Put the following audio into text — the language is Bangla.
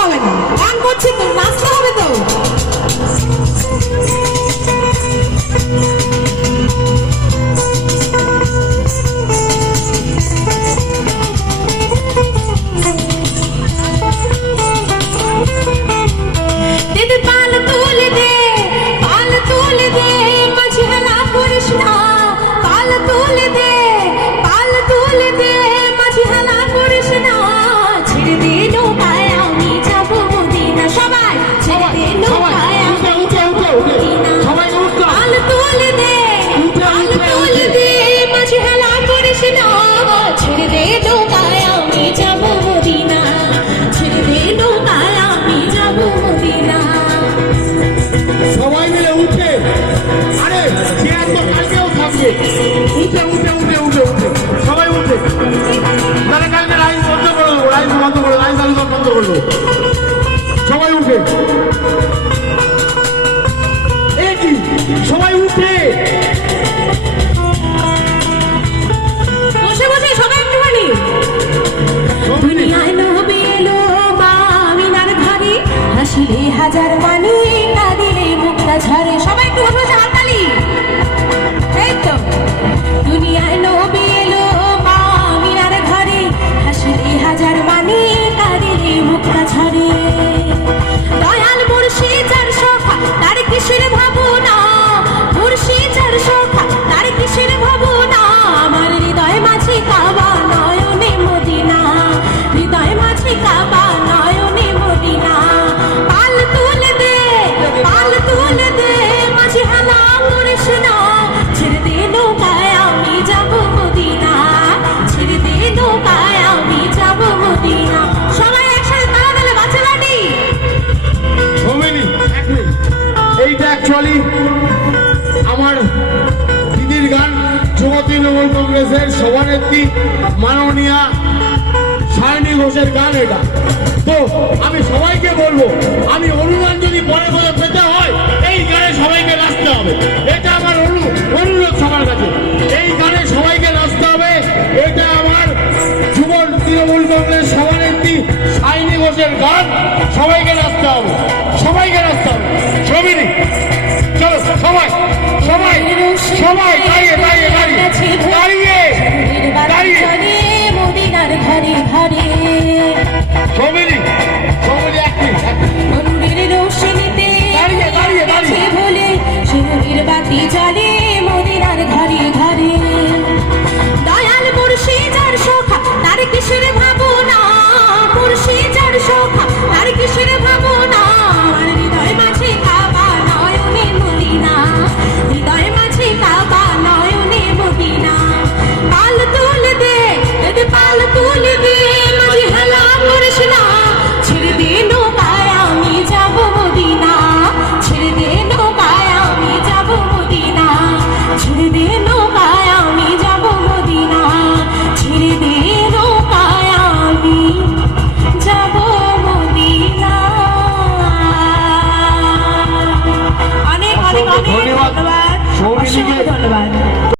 হবে না, গান করছি তো, নাচতে হবে তো। উঠে উঠে উঠে উঠে উঠে সবাই উঠে, তাহলে কালকে লাইন বন্ধ করে দেবো, লাইন বন্ধ করে, লাইন চালু বন্ধ করে দেবো। সবাই উঠে, এই কি সবাই উঠে বসে বসে সবাই একটুখানি। দুনিয়ায় নবী এলো মা আমিনার ঘরে, হাসিলে হাজার বাণী, কাঁদিলে মুক্তা ঝরে। সবাই একটু বসে বসে হাততালি। এই তো দুনিয়ায় নবী এলো মা আমিনার ঘরে, হাসিলে হাজার বাণী, কাঁদিলে মুক্তা ঝরে। দয়াল মুর্শিদ যার সখা তার কিসের ভাবনা, মুর্শিদ যার সখা তার কিসের ভাবনা। আমার হৃদয় মাঝে কাবা নয়নে মদিনা, হৃদয় মাঝে কাবা নয়নে মদিনা। পাল তুলে দে, পাল তুলে দে, মাঝে হালা করিস না। ছেড়ে দে নৌকায় আমি যাব মদিনা, ছেড়ে দে নৌকায় আমি যাব মদিনা। সবাই একসাথে তালা তালে বাচ্চা লাঠি। এইটা অ্যাকচুয়ালি আমার দিদির গান, যুব তৃণমূল কংগ্রেসের সভানেত্রী মাননীয়া সায়নী ঘোষের গান এটা। তো আমি সবাইকে বলবো, আমি অনুদান যদি পরে পরে পেতে হয় এই গানে সবাইকে নাচতে হবে। এটা আমার অনুরোধ সবার কাছে, এই গানে সবাইকে নাচতে হবে। এটা আমার যুব তৃণমূল কংগ্রেস সভানেত্রী সায়নী ঘোষের গান, সবাইকে নাচতে হবে, সবাইকে নাচতে হবে। ছবি চলো সবাই সবাই সবাই